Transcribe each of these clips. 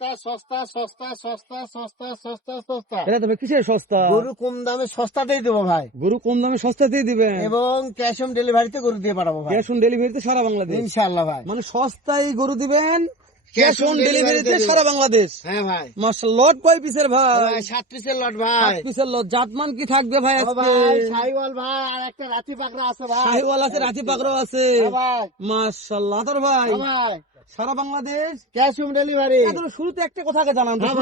সস্তা সস্তা সস্তা সস্তা সস্তা সস্তা সস্তা। এটা তবে কিসের সস্তা? গরু কম দামে সস্তাতেই দেবো ভাই। গরু কম দামে সস্তাতেই দিবেন। এবং ক্যাশ অন ডেলিভারিতে গরু দিয়ে পাঠাবো ভাই। ক্যাশ অন ডেলিভারিতে সারা বাংলাদেশ। ইনশাআল্লাহ ভাই। মানে সস্তায় গরু দিবেন ক্যাশ অন ডেলিভারিতে সারা বাংলাদেশ। হ্যাঁ ভাই। মার্শাল লট কয় পিসের ভাই? ভাই, সাত পিসের লট ভাই। সাত পিসের লট। জাতমান কি থাকবে ভাই আজকে? ভাই সাইওয়াল ভাই আর একটা রাতি পাকড়া আছে ভাই। আছে রাতি আছে। হ্যাঁ ভাই। তোর ভাই। হ্যাঁ ভাই। সারা বাংলাদেশ ক্যাশ অন ডেলিভারি। শুরুতে একটা কথা জানান হ্যাঁ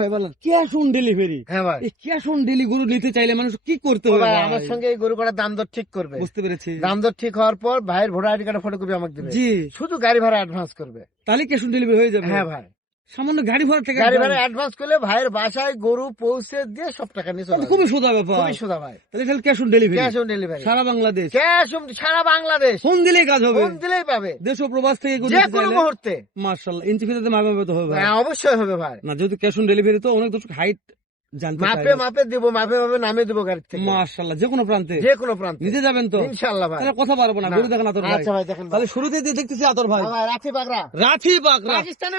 ভাই বলেন ক্যাশ অন ডেলিভারি। হ্যাঁ ভাই। ক্যাশ অন ডেলি গরু নিতে চাইলে মানুষ কি করতে হবে? আমার সঙ্গে এই গরু করার দাম দর ঠিক করবে। বুঝতে পেরেছি। দাম দর ঠিক হওয়ার পর ভাইয়ের ভোটার আইডি কার্ডের ফটোকপি আমাকে দেবে। জি। শুধু গাড়ি ভাড়া অ্যাডভান্স করবে। তাহলে ক্যাশ অন ডেলিভারি হয়ে যাবে। হ্যাঁ ভাই। সামান্য গাড়ি ভাড়া থেকে গাড়ি ভাড়া অ্যাডভান্স করলে ভাইয়ের বাসায় গরু পৌঁছে দিয়ে সব টাকা নিয়ে চলে খুবই সোজা ব্যাপার। খুবই সোজা ভাই। তাহলে খালি cash on delivery cash on delivery Sara Bangladesh. Cash on সারা বাংলাদেশ। ফোন দিলেই কাজ হবে। ফোন দিলেই পাবে। দেশ ও প্রবাস থেকে গরু যে কোনো মুহূর্তে। মাশাআল্লাহ ইঞ্চি ফিতে মাপে মাপে তো হবে ভাই। হ্যাঁ অবশ্যই হবে ভাই। না যেহেতু ক্যাশ অন ডেলিভারি তো অনেক দর্শক হাইট মাপে মাপে দিব মাপে মাপে নামে দিব গাড়ি থেকে। মার্শাল্লাহ যে কোনো প্রান্তে। যে কোনো প্রান্তে। নিতে যাবেন তো? ইনশাল্লাহ ভাই। তাহলে কথা পারব না। গরু দেখেন আতর ভাই। আচ্ছা ভাই দেখেন তাহলে শুরুতে দিয়ে দেখতেছি আতর ভাই। ভাই রাখি পাকড়া রাঠি বাগরা। পাকিস্তানি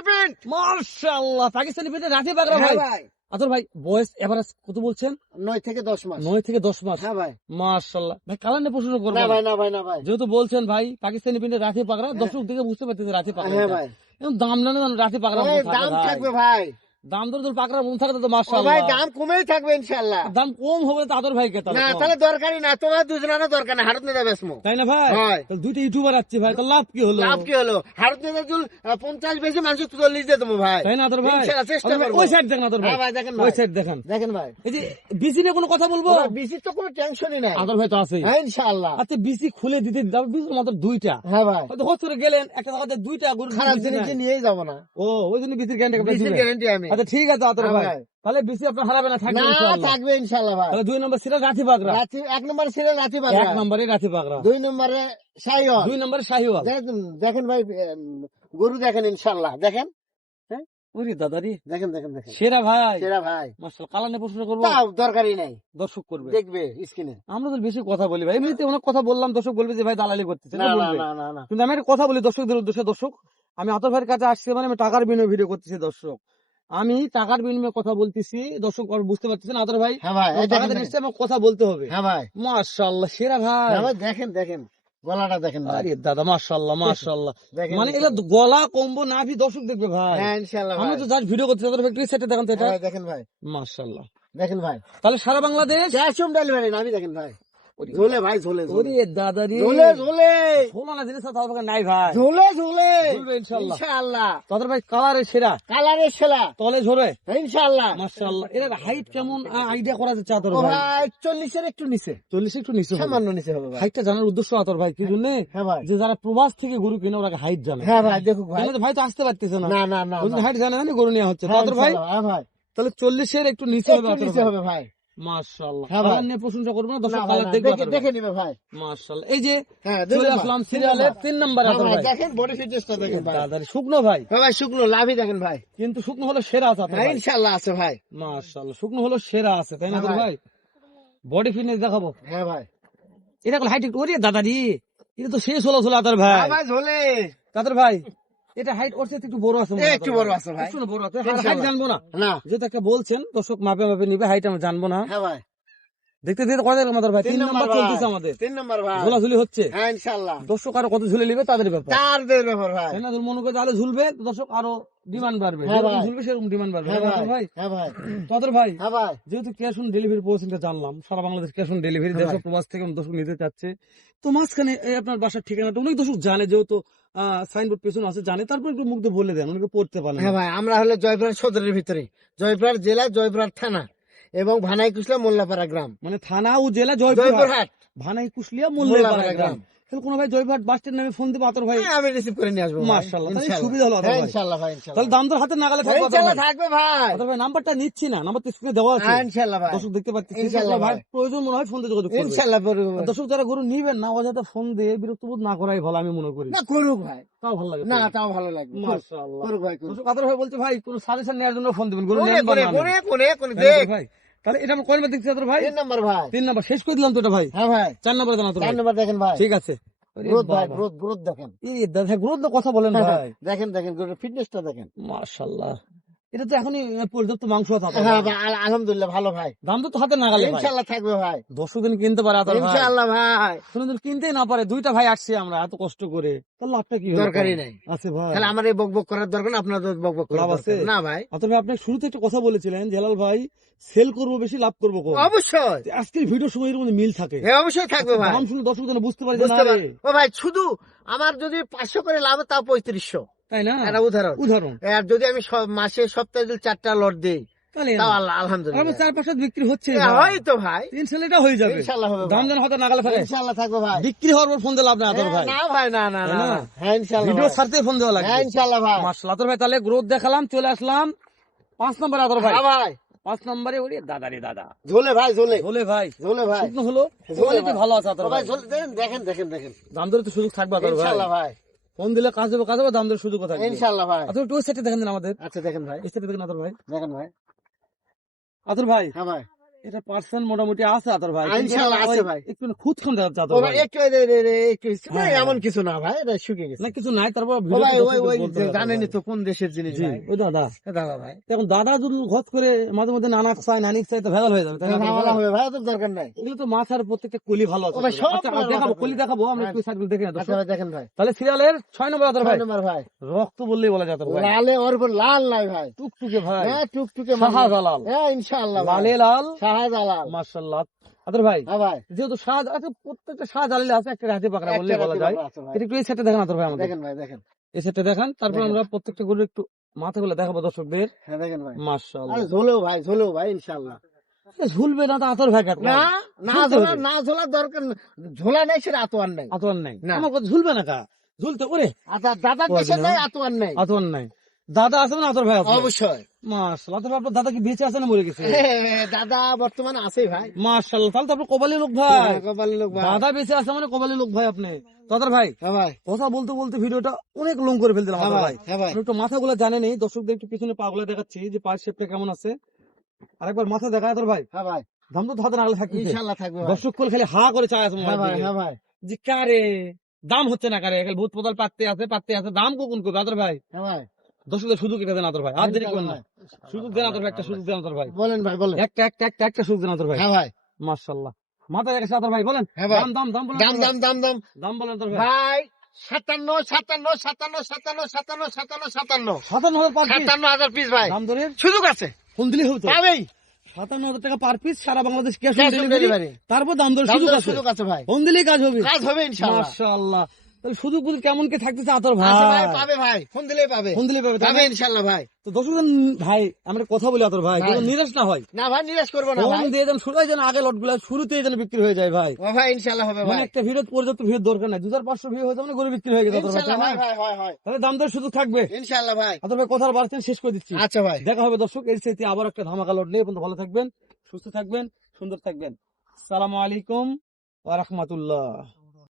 মার্শাল্লাহ পাকিস্তানি রাঠি বাগরা হ্যাঁ ভাই। আতর ভাই বয়স এভারেজ কত বলছেন? নয় থেকে দশ মাস। নয় থেকে দশ মাস। হ্যাঁ ভাই। মার্শাল্লাহ ভাই কালার নিয়ে প্রশ্ন করব? না। ভাই না ভাই না ভাই। যেহেতু বলছেন ভাই পাকিস্তানি পেটে রাঠি পাগড়া দর্শক দিকে বুঝতে পারতেছে রাঠি পাগড়া হ্যাঁ ভাই। দাম না রাঠি পাগড়া দাম থাকবে ভাই। দাম দর পাকড়া মন থাকে তো ও মার্শাল্লাহ ভাই দাম কমেই থাকবে ইনশাল্লাহ দাম কম হবে তো আতর ভাই কে না তাহলে দরকারই না তোমার দুজনের দরকার না হারত নেতা বেসমো তাই না ভাই? হয়। দুইটা ইউটিউবার আছে ভাই তো লাভ কি হলো? লাভ কি হলো? হারত নেতা জুল পঞ্চাশ বেশি মানুষ চল্লিশ দিয়ে দেবো ভাই। তাই না আতর ভাই? ইনশাল্লাহ, চেষ্টা করব। ওই সাইড দেখেন আতর ভাই। হ্যাঁ ভাই, দেখেন ওই সাইড দেখেন। দেখেন ভাই। এই যে বিসি নিয়ে কোনো কথা বলব? বিসির তো কোনো টেনশনই নাই। আতর ভাই তো আছে হ্যাঁ ইনশাল্লাহ আচ্ছা বিসি খুলে দিতে যাবে বিসির মাত্র দুইটা। হ্যাঁ ভাই। হয়তো হচ্ছে গেলেন একটা জায়গাতে দুইটা গরু খারাপ জিনিস। নিয়েই যাব না। ও ওই জন্য বিসির গ্যারান্টি বিসির গ্যারান্টি আমি। আচ্ছা ঠিক আছে আতর হ্যাঁ ভাই। তাহলে বিসি আপনার হারাবে না থাকবে না থাকবে ইনশাল্লাহ ভাই। তাহলে দুই নম্বর পাগড়া রাতি এক নম্বর ছিল রাতি এক নম্বরে রাঠি পাগড়া দুই নম্বরে সাইওয়াল দুই নম্বরে শাহিওয়াল। দেখেন ভাই গরু দেখেন ইনশাল্লাহ। দেখেন? ওরে দাদারি দেখেন দেখেন দেখেন। সেরা ভাই। সেরা ভাই। মার্শাল নিয়ে প্রশ্ন করব। তাও দরকারই নাই। দর্শক করবে। দেখবে স্ক্রিনে। আমরা তো বেশি কথা বলি ভাই। এমনিতে অনেক কথা বললাম দর্শক বলবে যে ভাই দালালি করতেছে না না না না না কিন্তু আমি একটা কথা বলি দর্শকদের উদ্দেশ্যে দর্শক। আমি আতর ভাইয়ের কাছে আসছি মানে আমি টাকার বিনিময়ে ভিডিও করতেছি দর্শক। আমি টাকার বিনিময়ে কথা বলতেছি দর্শক বুঝতে পারতেছেন আতর ভাই। হ্যাঁ ভাই দেখেন, নিশ্চয়ই আমার কথা বলতে হবে। হ্যাঁ ভাই। মাশাআল্লাহ সেরা ভাই। হ্যাঁ দেখেন দেখেন গলাটা দেখেন ভাই। আরে দাদা মাশাআল্লাহ মাশাআল্লাহ। দেখেন মানে এটা গলা কম্বো নাভি দর্শক দেখবে ভাই। হ্যাঁ আমি তো জাস্ট ভিডিও ভাই সেটে দেখেন তো এটা। দেখেন ভাই। মাশাআল্লাহ। দেখেন ভাই। তাহলে সারা বাংলাদেশ ক্যাশ অন ডেলিভারি না আমি দেখেন ভাই। ঝোলে ভাই ঝোলে ঝোলে। দাদা রে। ঝোলে ঝোলে। ষোলো না নাই ভাই। ঝোলে ঝোলে। ঝুলবে ইনশাআল্লাহ। ইনশাআল্লাহ। তাদের ভাই কালারে সেরা। কালারের সেলা তলে ঝরে ইনশাআল্লাহ। মাশাআল্লাহ। এর হাইট কেমন আইডিয়া করা যাচ্ছে আতর ও ভাই? ভাই চল্লিশের একটু নিচে। চল্লিশ একটু নিচে হবে। সামান্য নিচে হবে ভাই। হাইটটা জানার উদ্দেশ্য আতর ভাই কি জন্য? হ্যাঁ ভাই। যে যারা প্রবাস থেকে গরু কিনে ওরা হাইট জানে। হ্যাঁ ভাই দেখুক ভাই। ভাই তো আসতে পারতেছে না। না না না হাইট জানে না গরু নেওয়া হচ্ছে। হ্যাঁ, আতর ভাই হ্যাঁ ভাই। তাহলে চল্লিশের একটু নিচে হবে আতর নিচে হবে ভাই। মাশাআল্লাহ। হ্যাঁ কালার নিয়ে প্রশংসা করব না না দর্শক কালার দেখবে দেখে দেখে ভাই। মাশাআল্লাহ। এই যে হ্যাঁ চলে আসলাম ভাই, সিরিয়ালের তিন তিন নাম্বার হ্যাঁ আতর ভাই, ভাই দেখেন বডি ফিটনেসটা দেখেন ভাই। দাদারে শুকনো ভাই। হ্যাঁ ভাই শুকনো। লাভই দেখেন ভাই। কিন্তু শুকনো হলো সেরা আছে হ্যাঁ ভাই। ইনশাআল্লাহ আছে ভাই। মাশাআল্লাহ শুকনো হলো সেরা আছে তাই না হ্যাঁ ভাই। বডি ফিটনেস দেখাবো। হ্যাঁ ভাই। এটা হাইট দাদারি এটা তো শেষ হলো আতর ভাই। হ্যাঁ ভাই ঝোলে। তাদের ভাই এটা হাইট ওর একটু বড় আছে একটু বড় আছে ভাই। বড় আছে। হাইট জানব না। না। যেহেতু বলছেন দর্শক মাপে মাপে নিবে হাইট আমরা জানব না। হ্যাঁ ভাই। দেখতে দেখতে কত আমাদের ভাই? তিন তিন নাম্বার চলতেছে আমাদের। তিন নম্বর ভাই। ঝোলাঝুলি হচ্ছে। হ্যাঁ ইনশাআল্লাহ। দর্শক আরও কত ঝুলে নিবে তাদের ব্যাপার। চার ব্যাপার ভাই। না মনে করে তাহলে ঝুলবে দর্শক আরও ডিমান্ড বাড়বে। হ্যাঁ যেরকম ভাই। ঝুলবে সেরকম ডিমান্ড বাড়বে। হ্যাঁ তাই না, ভাই। ভাই। হ্যাঁ ভাই। তাদের ভাই হ্যাঁ ভাই। যেহেতু ক্যাশ অন ডেলিভারি পলিসিটা জানলাম সারা বাংলাদেশ ক্যাশ অন ডেলিভারি দেশ প্রবাস থেকে দর্শক নিতে চাচ্ছে। তো মাঝখানে আপনার বাসার ঠিকানাটা অনেক দর্শক জানে যেহেতু সাইনবোর্ড পেছনে আছে জানে তারপর একটু দিয়ে বলে দেন অনেকে পড়তে পারে হ্যাঁ ভাই আমরা হলো জয়পুরহাট সদরের ভিতরে। জয়পুরহাট জেলা জয়পুরহাট থানা এবং ভানাই কুশলা মোল্লাপাড়া গ্রাম। মানে থানা ও জেলা জয়পুরহাট জয়পুরহাট। ভানাই কুশলিয়া মোল্লাপাড়া গ্রাম। তাহলে কোনো ভাই জয়পুরহাট বাস স্ট্যান্ড নামে ফোন দেবো আতর ভাই। হ্যাঁ, আমি রিসিভ করে নিয়ে আসব মাশাআল্লাহ, তাহলে সুবিধা হলো হ্যাঁ, ভাই। ইনশাআল্লাহ ভাই ইনশাআল্লাহ। তাহলে দাম হাতে নাগালে থাকবে ইনশাআল্লাহ থাকবে ভাই। আতর ভাই নাম্বারটা নিচ্ছি না নাম্বার তো স্ক্রিনে দেওয়া আছে। হ্যাঁ ইনশাআল্লাহ ভাই। দর্শক দেখতে পাচ্ছি ইনশাআল্লাহ ভাই ভাই। প্রয়োজন মনে হয় ফোন দিয়ে যোগাযোগ করবে। ইনশাআল্লাহ করব দর্শক যারা গরু নিবেন না অযথা ফোন দিয়ে বিরক্ত বোধ না করাই ভালো আমি মনে করি। না করুক ভাই। তাও ভালো লাগে না তাও ভালো করুক। মাশাআল্লাহ। করুক ভাই করুক। আতর ভাই বলছে ভাই কোন সাজেশন নেওয়ার জন্য ফোন দিবেন গরু কোনে কোনে কোনে কোনে কোনে তাই না দেখ। ভাই তাহলে এটা আমরা কয়বার দেখছি তোর ভাই? তিন নম্বর ভাই। তিন নাম্বার। শেষ করে দিলাম তো এটা ভাই? হ্যাঁ ভাই। চার নাম্বার জানা চার নম্বর দেখেন ভাই। ঠিক আছে। গ্রোথ ভাই গ্রোথ গ্রোথ দেখেন। এই দেখা গ্রোথ কথা বলেন ভাই। দেখেন দেখেন ফিটনেসটা দেখেন। মাশাল্লাহ। এটা তো এখনই পর্যাপ্ত মাংস হ্যাঁ আলহামদুলিল্লাহ ভালো ভাই। দাম তো হাতে নাগালে ইনশাল্লাহ থাকবে ভাই। দশ দিন কিনতে পারে ভাই। ইনশাল্লাহ ভাই। কোনোদিন কিনতেই না পারে দুইটা ভাই আসছে আমরা এত কষ্ট করে। তার লাভটা কি দরকারই নাই। আছে ভাই। তাহলে আমার এই বক বক করার দরকার না? আপনার বক বক লাভ আছে? না ভাই। অতএব ভাই আপনি শুরুতে একটা কথা বলেছিলেন জেলাল ভাই সেল করব বেশি লাভ করব অবশ্যই। আজকের ভিডিও মধ্যে মিল থাকে। হ্যাঁ অবশ্যই থাকবে ভাই। দাম শুনে দর্শক যেন বুঝতে পারে ও ভাই শুধু আমার যদি পাঁচশো করে লাভ তাও পঁয়ত্রিশশো। তাই না? একটা উদাহরণ। উদাহরণ। আর যদি আমি মাসে সপ্তাহে যদি চারটা লট দিই আলহামদুলিল্লাহ। চার বিক্রি হচ্ছে হ্যাঁ, হয় তো ভাই। ইনশাল্লাহ এটা হয়ে যাবে। ইনশাল্লাহ দাম যেন হয়তো নাগালে থাকে ইনশাল্লাহ থাকবে ভাই। বিক্রি হওয়ার পর ফোন দিয়ে না আতর ভাই। না ভাই না না না না? না। হ্যাঁ ইনশাল্লাহ ভিডিও ছাড়তে ফোন দেওয়া লাগবে। হ্যাঁ ইনশাল্লাহ ভাই। মাশাআল্লাহ আতর ভাই তাহলে গ্রোথ দেখালাম চলে আসলাম। পাঁচ নম্বর আতর ভাই। হ্যাঁ ভাই। পাঁচ নম্বরে ওরে দাদা রে দাদা। ঝোলে ভাই ঝোলে। বলে ভাই। ঝোলে ভাই। শুকনো হলো। ঝোলে ভালো আছে আতর ভাই ভাই। ঝোলে দেখেন দেখেন দেখেন। দাম দরে তো সুযোগ থাকবে আতর ভাই। ইনশাল্লাহ ভাই। ফোন দিলে কাজ হবে কাজ হবে দাম দরে সুযোগ থাকবে ইনশাল্লাহ ভাই। আপনি একটু ওই দেখেন আমাদের। আচ্ছা দেখেন ভাই। এই দেখেন আদর ভাই। দেখেন ভাই। আদর ভাই। হ্যাঁ ভাই। এটা পার্সেন্ট মোটামুটি আছে আতর ভাই হ্যাঁ, কিন্তু ইনশাআল্লাহ আছে ভাই। একটু খুদ খান দেখাচ্ছে ভাই ভাই। একটু এই রে- রে- রে- একটু না, হ্যাঁ। এমন কিছু না ভাই এটা শুকিয়ে গেছে। না কিছু নাই তারপর ভাই ওই ওই বলতে যে হবে জানেনই তো কোন দেশের জিনিস ভাই। ওই দাদা। দাদা ভাই। এখন দাদা যদি করে মাঝে মধ্যে নানা চাই নানিক চাই তো ভেজাল হয়ে যাবে ঝামেলা ভাই? হবে ভাই তো দরকার নাই। এগুলো তো প্রত্যেকটা কলি ভালো আছে ভাই, সব আচ্ছা, ভালো দেখাবো। কলি দেখাবো আমরা হ্যাঁ। একটু সাইডগুলো দেখে না আচ্ছা দেখেন ভাই। তাহলে সিরিয়ালের ছয় নম্বর আতর ভাই। নম্বর ভাই। রক্ত বললেই বলা যায় ভাই। লালে ওর উপর লাল নাই ভাই। টুকটুকে ভাই। হ্যাঁ টুকটুকে শাহজালাল। হ্যাঁ ইনশাআল্লাহ লালে লাল। শাহজালাল। মার্শাল্লাহ আতর ভাই হ্যাঁ ভাই। যেহেতু শাহ আচ্ছা প্রত্যেকটা শাহ আছে একটা হাতে পাকড়া বললে বলা যায়। বাবা আছে ভাই। এটা একটু এই সেটটা দেখেন আতর ভাই আমাদের। দেখেন ভাই দেখেন। এই সেটটা দেখান তারপর আমরা প্রত্যেকটা গরু একটু মাথাগুলো দেখাবো দর্শকদের। হ্যাঁ দেখেন ভাই। মার্শাল্লাহ ঝোলেও ভাই ঝোলেও ভাই ইনশাআল্লাহ। ঝুলবে না তো আতর ভাই না ঝোলা। না ঝোলার দরকার ঝোলা নাই সেটা আতোয়ার নাই। আতর নাই। আমার কথা ঝুলবে না কা? ঝুলতে ওরে। আচ্ছা দাদার দেশে নাই? আতোয়ার নাই। আতর নাই। দাদা আছে না আতর ভাই অবশ্যই। আতর আপনার দাদা কি বেঁচে আছে না মরে গেছে? হ্যাঁ, দাদা বর্তমানে আছে ভাই। তাহলে তো আপনার কপালি লোক ভাই। হ্যাঁ, কপালি লোক ভাই। দাদা বেঁচে আছে মানে কপালি লোক ভাই আপনি। দাদার ভাই হ্যাঁ ভাই। কথা বলতে বলতে ভিডিওটা অনেক লং করে ফেলছিলাম হ্যাঁ ভাই ভাই। হ্যাঁ ভাই। একটু মাথাগুলো জানে দর্শকদের একটু পিছনে পাগুলা দেখাচ্ছি যে পায়ের শেপটা কেমন আছে। আরেকবার মাথা দেখায় তোর ভাই। হ্যাঁ ভাই। দাম তো নাগলে ইনশাআল্লাহ থাকবে দর্শক কল খালি হা করে চায় আছে হ্যাঁ ভাই হ্যাঁ ভাই। যে কারে? দাম হচ্ছে না কারে? ভূত পোতাল পাততে আছে পাততে আছে দাম কখন করবে ভাই? হ্যাঁ ভাই। দর্শকদের সুযোগ এটা দেন আদর ভাই। আর দেরি করেন না সুযোগ দেন আদর ভাই একটা সুযোগ দেন আদর ভাই। বলেন ভাই বলেন। একটা একটা একটা একটা সুযোগ দেন আদর ভাই। হ্যাঁ ভাই। মাশাআল্লাহ। মাথা একটা আদর ভাই বলেন। দাম দাম দাম বলেন দাম দাম দাম দাম। দাম বলেন আদর ভাই। ভাই সাতান্ন সাতান্ন সাতান্ন সাতান্ন সাতান্ন সাতান্ন সাতান্ন। সাতান্ন হাজার পার সাতান্ন হাজার পিস ভাই। দাম ধরে সুযোগ আছে। ফোন দিলেই হতো পাবেই সাতান্ন হাজার টাকা পার পিস সারা বাংলাদেশ ক্যাশ অন ডেলিভারি তারপর দাম দর সুযোগ আছে। সুযোগ আছে ভাই। কাজ হবে। কাজ হবে ইনশাআল্লাহ। মাশাআল্লাহ। তাহলে বুঝি কেমন কি থাকতেছে আতর আচ্ছা ভাই পাবে ভাই ফোন দিলেই পাবে। ফোন দিলেই পাবে পাবে? ইনশাআল্লাহ ভাই। তো দর্শক ভাই আমরা কথা বলি আতর ভাই। যেন নিরাশ না হয়। না ভাই নিরাশ করব না ফোন দিয়ে যেন শুরু যেন আগে লটগুলো শুরুতেই যেন বিক্রি হয়ে যায় ভাই। ও ভাই ইনশাআল্লাহ হবে মানে ভাই। একটা ভিড় পর্যাপ্ত ভিড় দরকার নাই। দু হাজার পাঁচশো ভিড় হয়েছে মানে গরু বিক্রি হয়ে গেছে আতর ভাই, হয় হয় তাহলে দাম দর সুযোগ থাকবে। ইনশাআল্লাহ ভাই। আতর ভাই কথার বাড়ছেন শেষ করে দিচ্ছি। আচ্ছা ভাই। দেখা হবে দর্শক এর সাথে আবার একটা ধামাকা লট নিয়ে। ভালো থাকবেন সুস্থ থাকবেন সুন্দর থাকবেন। সালামু আলাইকুম ওয়া রাহমাতুল্লাহ।